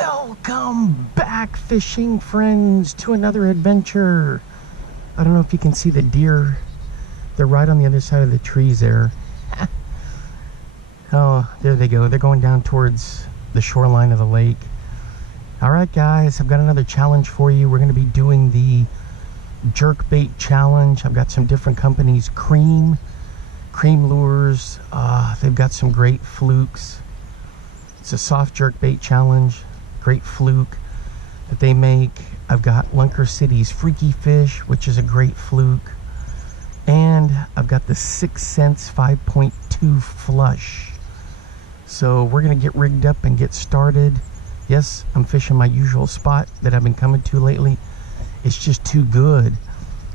Welcome back, fishing friends, to another adventure. I don't know if you can see the deer. They're right on the other side of the trees there. Oh, there they go. They're going down towards the shoreline of the lake. All right, guys, I've got another challenge for you. We're going to be doing the jerkbait challenge. I've got some different companies. Cream Lures. They've got some great flukes. It's a soft jerkbait challenge. Great fluke that they make. I've got Lunker City's Freaky Fish, which is a great fluke. And I've got the 6 Cents 5.2 flush. So we're going to get rigged up and get started. Yes, I'm fishing my usual spot that I've been coming to lately. It's just too good.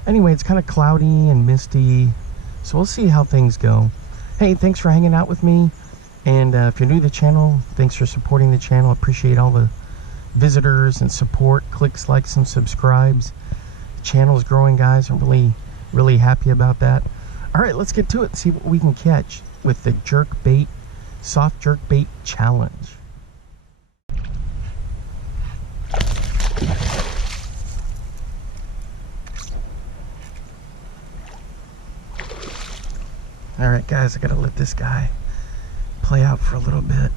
Anyway, it's kind of cloudy and misty, so we'll see how things go. Hey, thanks for hanging out with me. And if you're new to the channel, thanks for supporting the channel. Appreciate all the visitors and support. Clicks, likes, and subscribes. The channel is growing, guys. I'm really happy about that. All right, let's get to it and see what we can catch with the jerkbait, soft jerkbait challenge. All right, guys, I gotta let this guy play out for a little bit.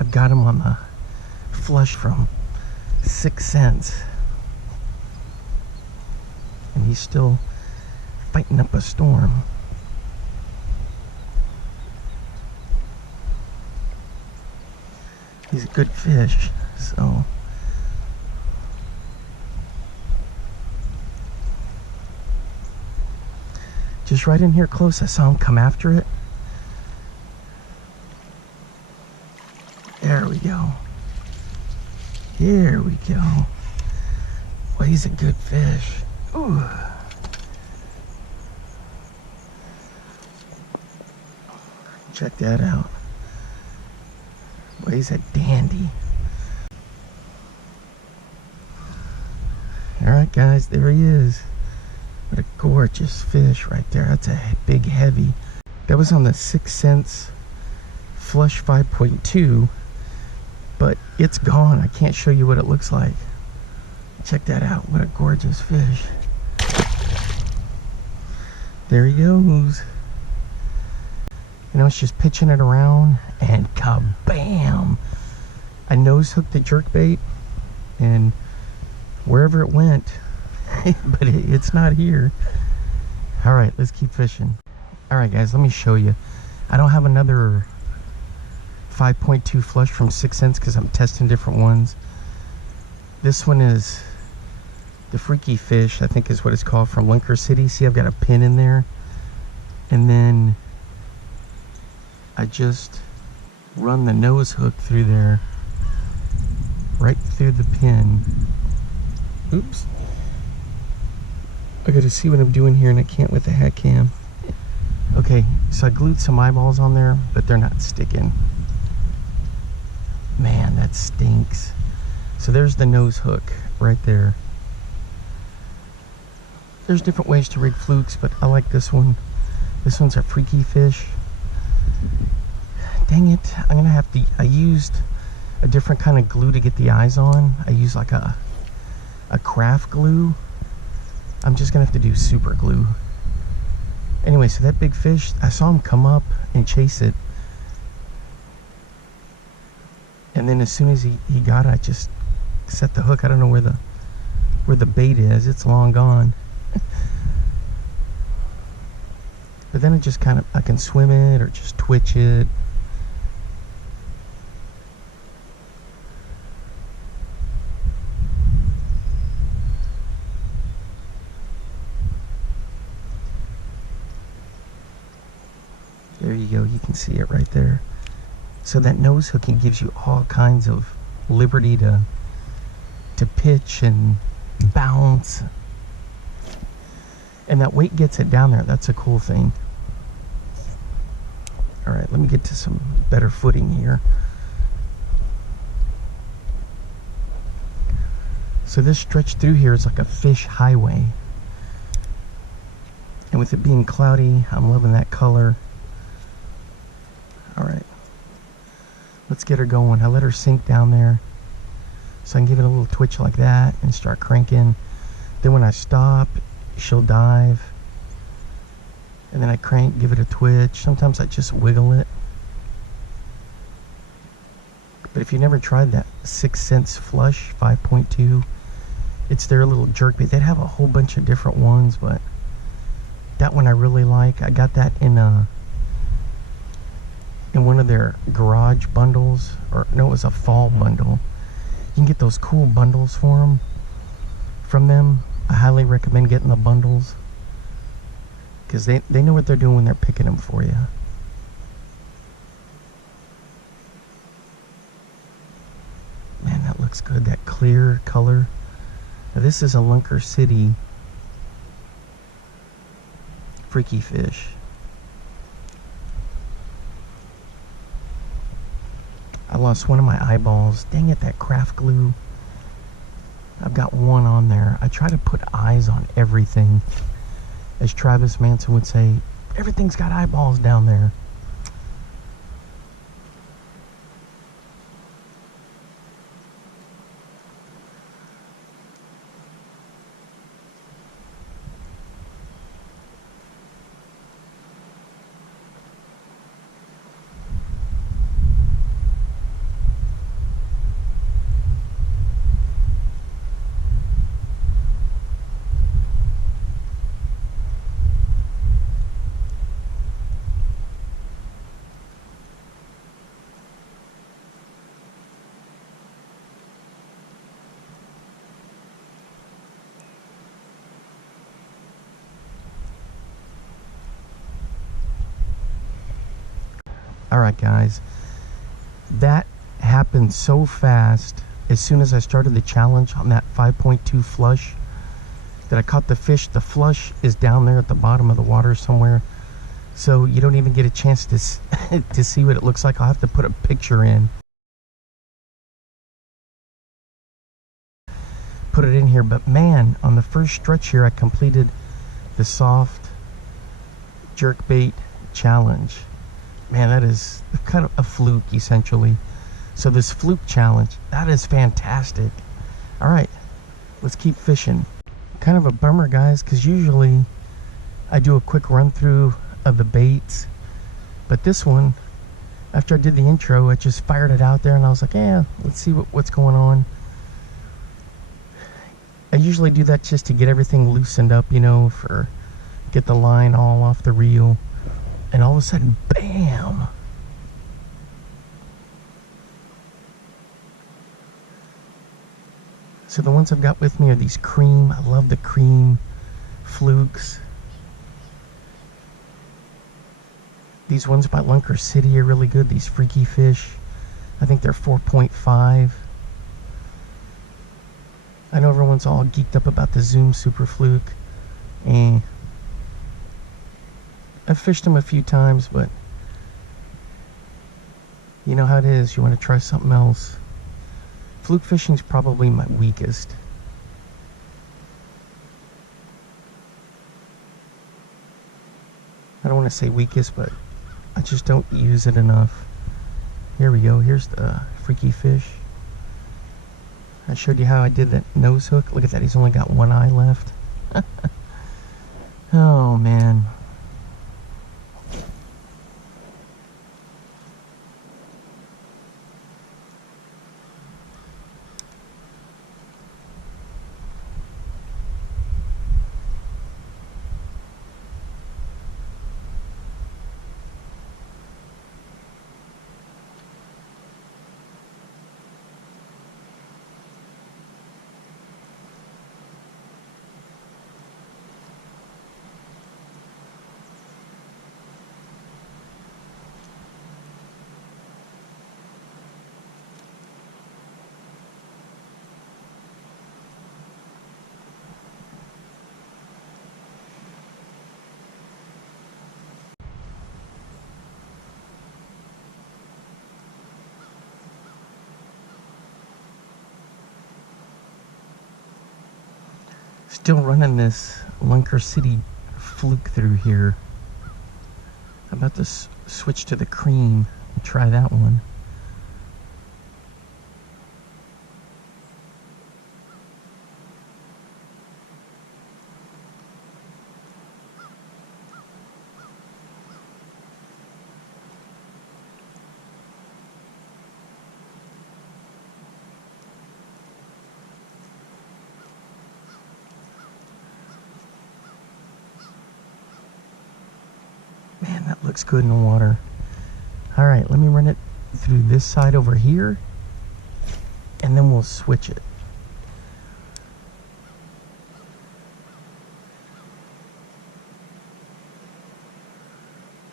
I've got him on the flush from 6 Cents, and he's still fighting up a storm. He's a good fish, so just right in here close, I saw him come after it. There we go. Here we go. Well, he's a good fish. Ooh. Check that out. Well, he's a dandy. All right, guys, there he is. What a gorgeous fish right there. That's a big heavy. That was on the 6 Cents Flush 5.2, but it's gone. I can't show you what it looks like. Check that out. What a gorgeous fish. There he goes. You know, it's just pitching it around, and kabam! I nose hooked the jerkbait, and wherever it went, but it's not here. All right, let's keep fishing. All right, guys, let me show you. I don't have another 5.2 flush from 6 Cents because I'm testing different ones. This one is the Freaky Fish, I think is what it's called, from Lunker City. See, I've got a pin in there, and then I just run the nose hook through there, right through the pin. Oops. I gotta see what I'm doing here, and I can't with the hat cam. Okay, so I glued some eyeballs on there, but they're not sticking. Man, that stinks. So there's the nose hook right there. There's different ways to rig flukes, but I like this one. This one's a Freaky Fish. Dang it, I'm gonna have to, I used a different kind of glue to get the eyes on. I used like a craft glue. I'm just gonna have to do super glue. Anyway, so that big fish, I saw him come up and chase it. And then as soon as he got it, I just set the hook. I don't know where the bait is. It's long gone. But then it just kind of, I can swim it or just twitch it. There you go, you can see it right there. So that nose hooking gives you all kinds of liberty to pitch and bounce. And that weight gets it down there. That's a cool thing. All right, let me get to some better footing here. So this stretch through here is like a fish highway. And with it being cloudy, I'm loving that color. All right, let's get her going. I let her sink down there so I can give it a little twitch like that and start cranking. Then when I stop, she'll dive. And then I crank, give it a twitch. Sometimes I just wiggle it. But if you never tried that 6 Cents Flush 5.2, it's their little jerkbait. They have a whole bunch of different ones, but that one I really like. I got that in one of their garage bundles, or no, it was a fall bundle. You can get those cool bundles from them. I highly recommend getting the bundles because they know what they're doing when they're picking them for you. Man, that looks good, that clear color. Now, this is a Lunker City freaky fish. I lost one of my eyeballs. Dang it, that craft glue. I've got one on there. I try to put eyes on everything. As Travis Manson would say, everything's got eyeballs down there. Alright guys, that happened so fast as soon as I started the challenge on that 5.2 flush that I caught the fish. The flush is down there at the bottom of the water somewhere, so you don't even get a chance to to see what it looks like. I'll have to put a picture in, put it in here. But man, on the first stretch here I completed the soft jerkbait challenge. Man, that is kind of a fluke, essentially. So this fluke challenge, that is fantastic. All right, let's keep fishing. Kind of a bummer, guys, because usually I do a quick run through of the baits. But this one, after I did the intro, I just fired it out there and I was like, yeah, let's see what's going on. I usually do that just to get everything loosened up, you know, get the line all off the reel. And all of a sudden, bam! So the ones I've got with me are these cream. I love the cream flukes. These ones by Lunker City are really good. These freaky fish. I think they're 4.5. I know everyone's all geeked up about the Zoom Super Fluke. I've fished them a few times, but you know how it is. You want to try something else. Fluke fishing is probably my weakest. I don't want to say weakest, but I just don't use it enough. Here we go. Here's the freaky fish. I showed you how I did that nose hook. Look at that. He's only got one eye left. Oh, man. Still running this Lunker City fluke through here. I'm about to switch to the cream Try that one. Man, that looks good in the water. All right, let me run it through this side over here, and then we'll switch it.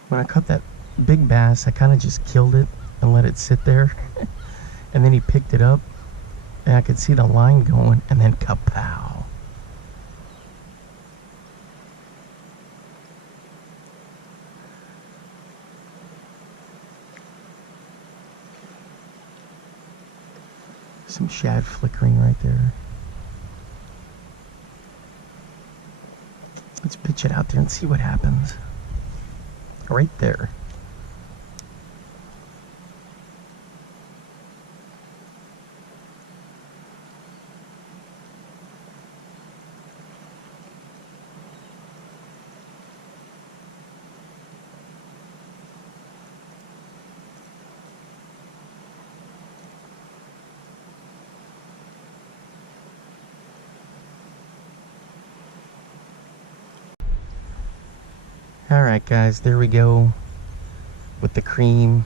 When I caught that big bass, I kind of just killed it and let it sit there. And then he picked it up, and I could see the line going, and then kapow. Some shad flickering right there. Let's pitch it out there and see what happens. Right there. Alright guys, there we go with the cream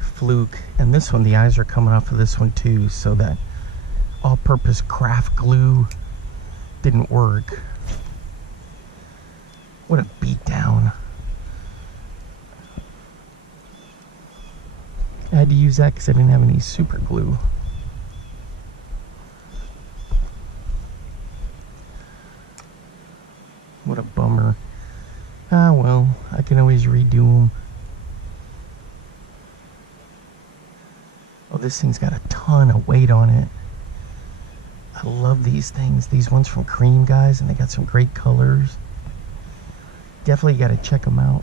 Fluke, and this one, the eyes are coming off of this one too, so that all-purpose craft glue didn't work. What a beatdown. I had to use that because I didn't have any super glue. What a bummer. Ah, well, I can always redo them. Oh, this thing's got a ton of weight on it. I love these things. These ones from Cream, guys, and they got some great colors. Definitely got to check them out.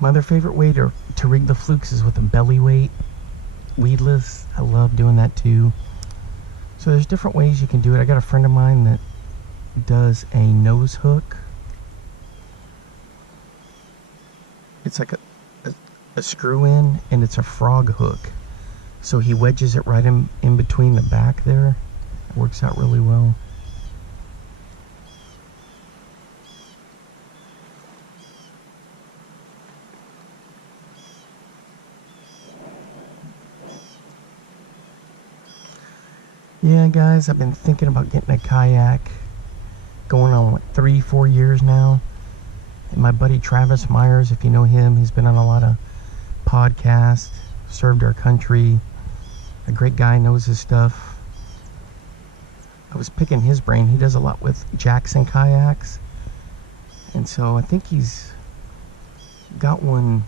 My other favorite way to rig the flukes is with a belly weight, weedless. I love doing that too. So there's different ways you can do it. I got a friend of mine that does a nose hook. It's like a screw in, and it's a frog hook. So he wedges it right in between the back there. It works out really well. Yeah, guys, I've been thinking about getting a kayak. Going on, what, 3-4 years now. And my buddy Travis Myers, if you know him, he's been on a lot of podcasts, served our country. A great guy, knows his stuff. I was picking his brain. He does a lot with Jackson kayaks. And so I think he's got one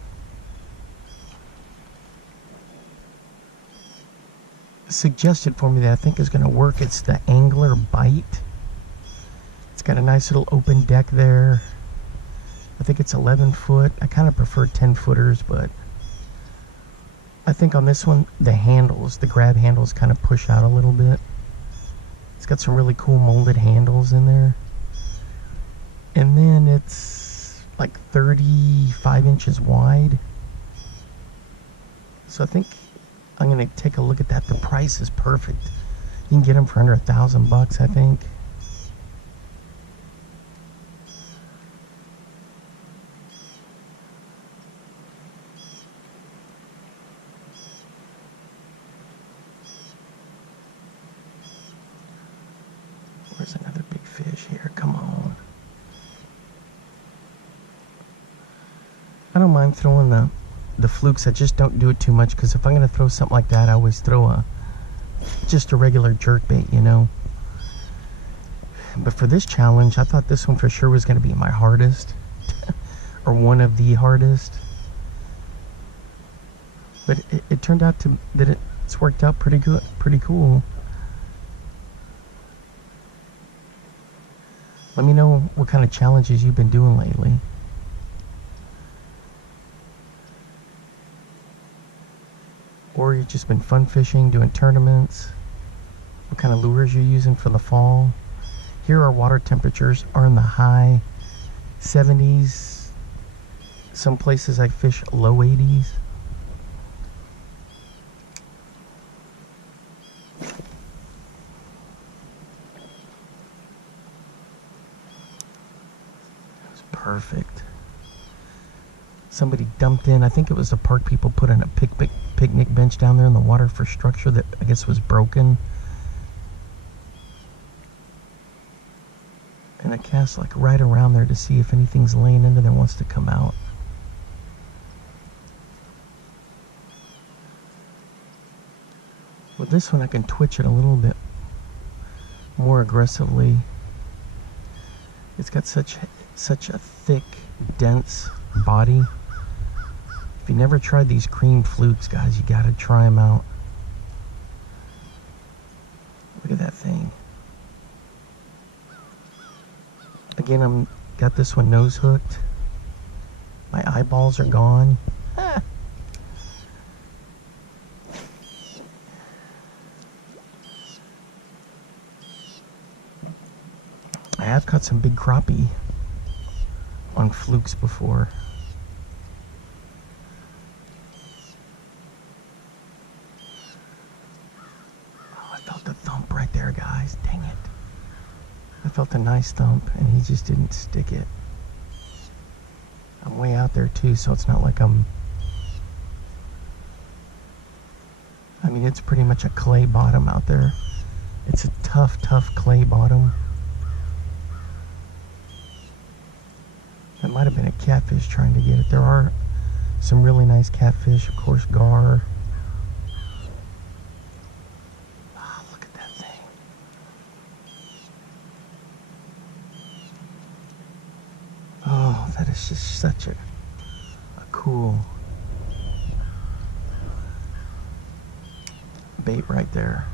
suggested for me that I think is going to work. It's the Angler Bite. It's got a nice little open deck there. I think it's 11 foot. I kind of prefer 10 footers, but I think on this one, the handles, the grab handles kind of push out a little bit. It's got some really cool molded handles in there. And then it's like 35 inches wide. So I think I'm going to take a look at that. The price is perfect. You can get them for under $1,000, I think. Where's another big fish here? Come on. I don't mind throwing the flukes. I just don't do it too much, because if I'm going to throw something like that, I always throw just a regular jerkbait, you know. But for this challenge, I thought this one for sure was going to be my hardest, or one of the hardest. But it turned out that it's worked out pretty good, pretty cool. Let me know what kind of challenges you've been doing lately. Or you've just been fun fishing, doing tournaments. What kind of lures you're using for the fall. Here our water temperatures are in the high 70s. Some places I fish low 80s. Perfect. Somebody dumped in, I think it was the park people put in a picnic bench down there in the water for structure that I guess was broken. And I cast like right around there to see if anything's laying under there wants to come out. With this one I can twitch it a little bit more aggressively. It's got such a thick, dense body. If you never tried these cream flukes, guys, you gotta try them out. Look at that thing. Again, I'm got this one nose hooked. My eyeballs are gone. Ah. I have caught some big crappie on flukes before. Oh, I felt the thump right there, guys. Dang it. I felt a nice thump and he just didn't stick it. I'm way out there too, so it's not like I mean, it's pretty much a clay bottom out there. It's a tough clay bottom. That might have been a catfish trying to get it. There are some really nice catfish, of course, gar. Oh, look at that thing. Oh, that is just such a cool bait right there.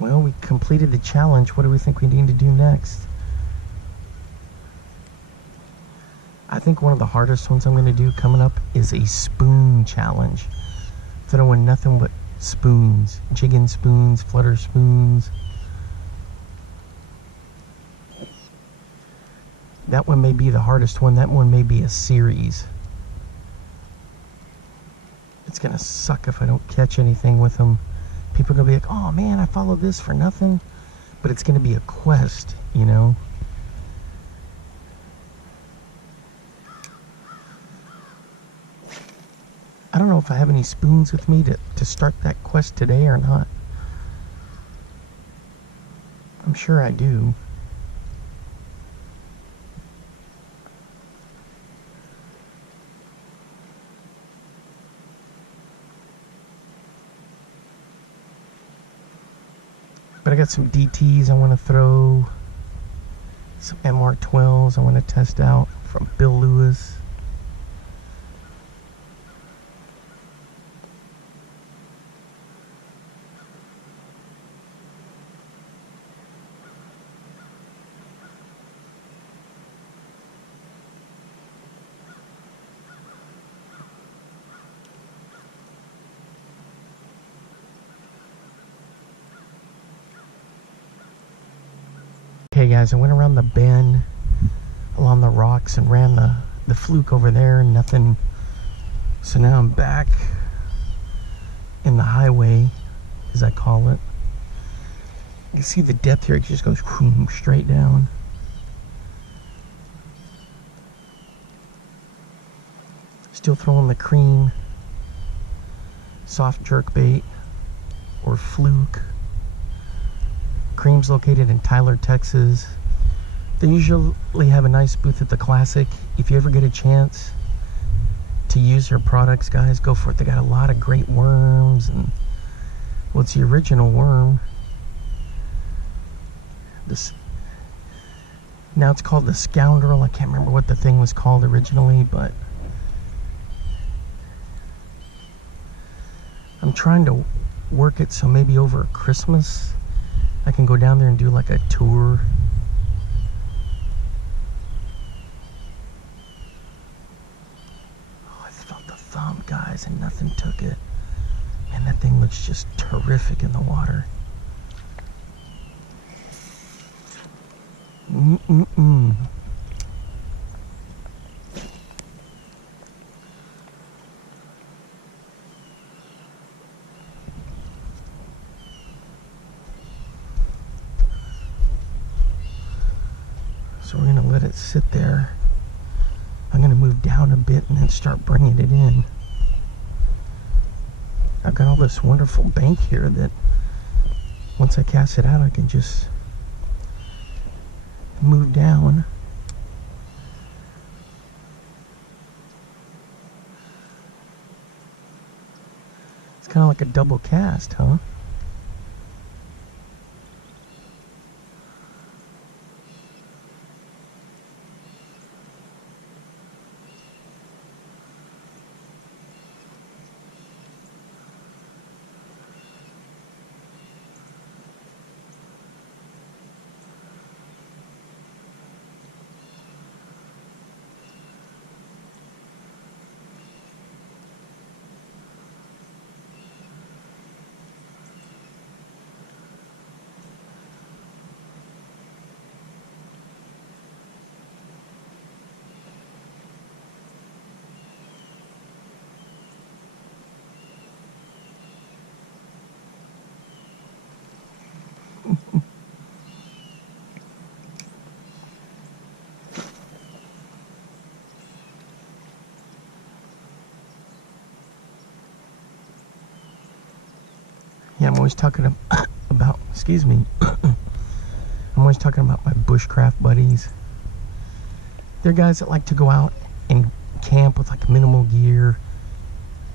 Well, we completed the challenge. What do we think we need to do next? I think one of the hardest ones I'm going to do coming up is a spoon challenge. Throwing nothing but spoons. Jigging spoons, flutter spoons. That one may be the hardest one. That one may be a series. It's going to suck if I don't catch anything with them. People are going to be like, oh man, I followed this for nothing. But it's going to be a quest, you know. I don't know if I have any spoons with me to start that quest today or not. I'm sure I do. But I got some DTs I want to throw, some MR12s I want to test out from Bill Lewis. Okay guys, I went around the bend along the rocks and ran the fluke over there and nothing. So now I'm back in the highway, as I call it. You can see the depth here, it just goes straight down. Still throwing the cream soft jerk bait or fluke. Cream's located in Tyler, Texas. They usually have a nice booth at the Classic. If you ever get a chance to use their products, guys, go for it. They got a lot of great worms, and well, it's the original worm. This now it's called the Scoundrel. I can't remember what the thing was called originally, but I'm trying to work it so maybe over Christmas I can go down there and do like a tour. Oh, I felt the thumb, guys, and nothing took it. Man, that thing looks just terrific in the water. So we're gonna let it sit there. I'm gonna move down a bit and then start bringing it in. I've got all this wonderful bank here that once I cast it out, I can just move down. It's kind of like a double cast, huh? Yeah, I'm always talking about, excuse me, I'm always talking about my bushcraft buddies. They're guys that like to go out and camp with like minimal gear,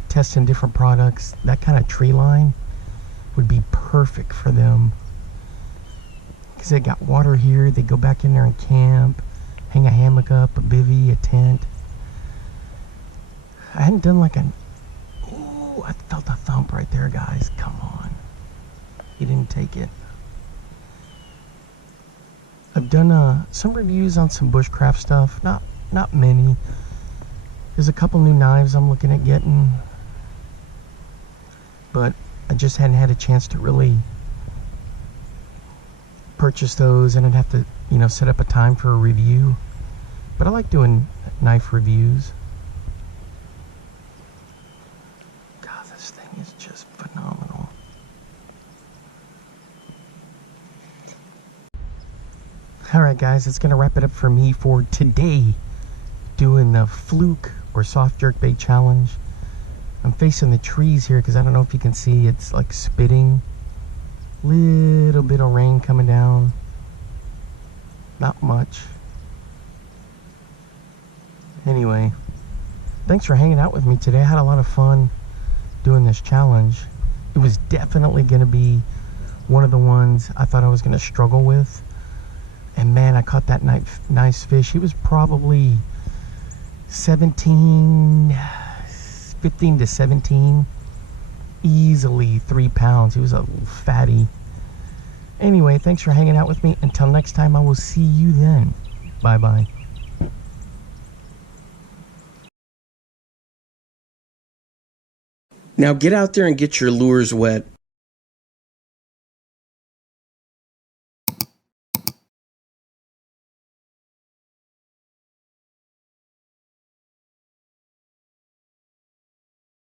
testing different products. That kind of tree line would be perfect for them. Because they got water here, they go back in there and camp, hang a hammock up, a bivvy, a tent. I hadn't done like a, ooh, I felt a thump right there, guys, come on. He didn't take it. I've done some reviews on some bushcraft stuff, not many. There's a couple new knives I'm looking at getting, but I just hadn't had a chance to really purchase those, and I'd have to, you know, set up a time for a review. But I like doing knife reviews. God, this thing is just phenomenal. Alright guys, that's going to wrap it up for me for today, doing the fluke or soft jerkbait challenge. I'm facing the trees here because I don't know if you can see, it's like spitting. Little bit of rain coming down. Not much. Anyway, thanks for hanging out with me today. I had a lot of fun doing this challenge. It was definitely going to be one of the ones I thought I was going to struggle with. And man, I caught that nice fish. He was probably 15 to 17. Easily 3 pounds. He was a fatty. Anyway, thanks for hanging out with me. Until next time, I will see you then. Bye-bye. Now get out there and get your lures wet.